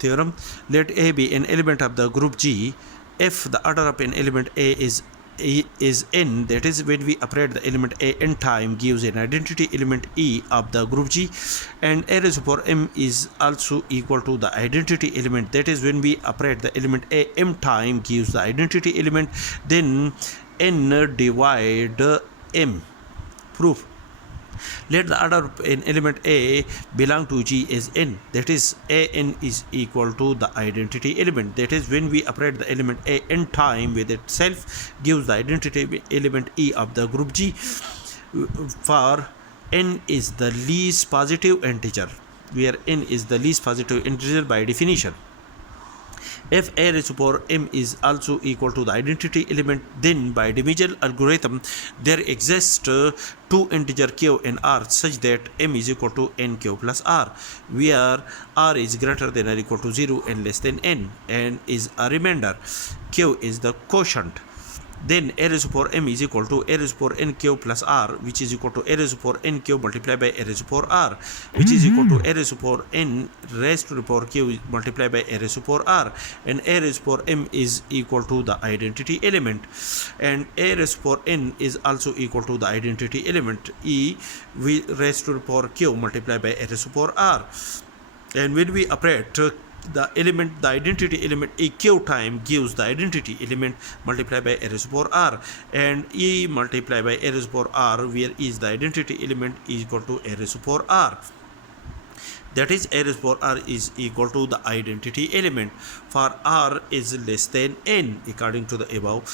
theorem. Let A be an element of the group G if the order of an element A is n, that is when we operate the element A n time gives an identity element E of the group G, and A raised to power m is also equal to the identity element, that is when we operate the element A m time gives the identity element, then n divide m. Proof. Let the order of an element A belong to G as n, that is an is equal to the identity element, that is when we operate the element A n time with itself gives the identity element E of the group G, for n is the least positive integer, where n is the least positive integer by definition. If A raised to power m is also equal to the identity element, then by division algorithm there exist two integer q and r such that m is equal to nq plus r, where r is greater than or equal to 0 and less than n is a remainder, q is the quotient. Then a raised to power m is equal to a raised to power nq plus r, which is equal to a raised to power nq multiplied by a raised to power r, which is equal to a raised to power n raised to the power q multiplied by a raised to power r, and a raised to power m is equal to the identity element, and a raised to power n is also equal to the identity element E raised to the power q multiplied by a raised to power r. And when we operate the identity element EQ time gives the identity element multiplied by a raised to power r, and E multiplied by a raised to power r, where is the identity element is equal to a raised to power r, that is a raised to power r is equal to the identity element for r is less than n according to the above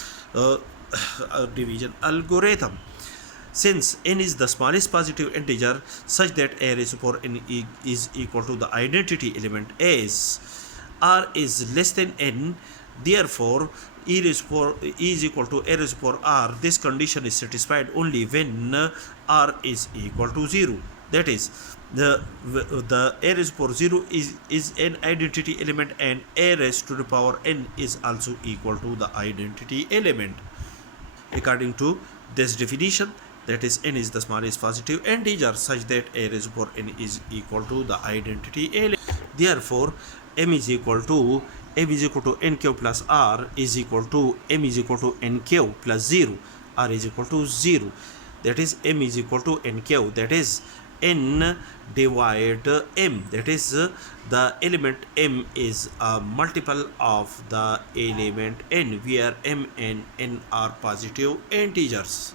division algorithm. Since n is the smallest positive integer such that a raised to power n is equal to the identity element as r is less than n, therefore e is equal to a raised to power r, this condition is satisfied only when r is equal to 0, that is the a raised to power 0 is an identity element, and a raised to the power n is also equal to the identity element according to this definition, that is n is the smallest positive integer such that a raised to power n is equal to the identity element. Therefore m is equal to nq plus r is equal to m is equal to nq plus 0, r is equal to 0, that is m is equal to nq, that is n divide m, that is the element m is a multiple of the element n, where m and n are positive integers.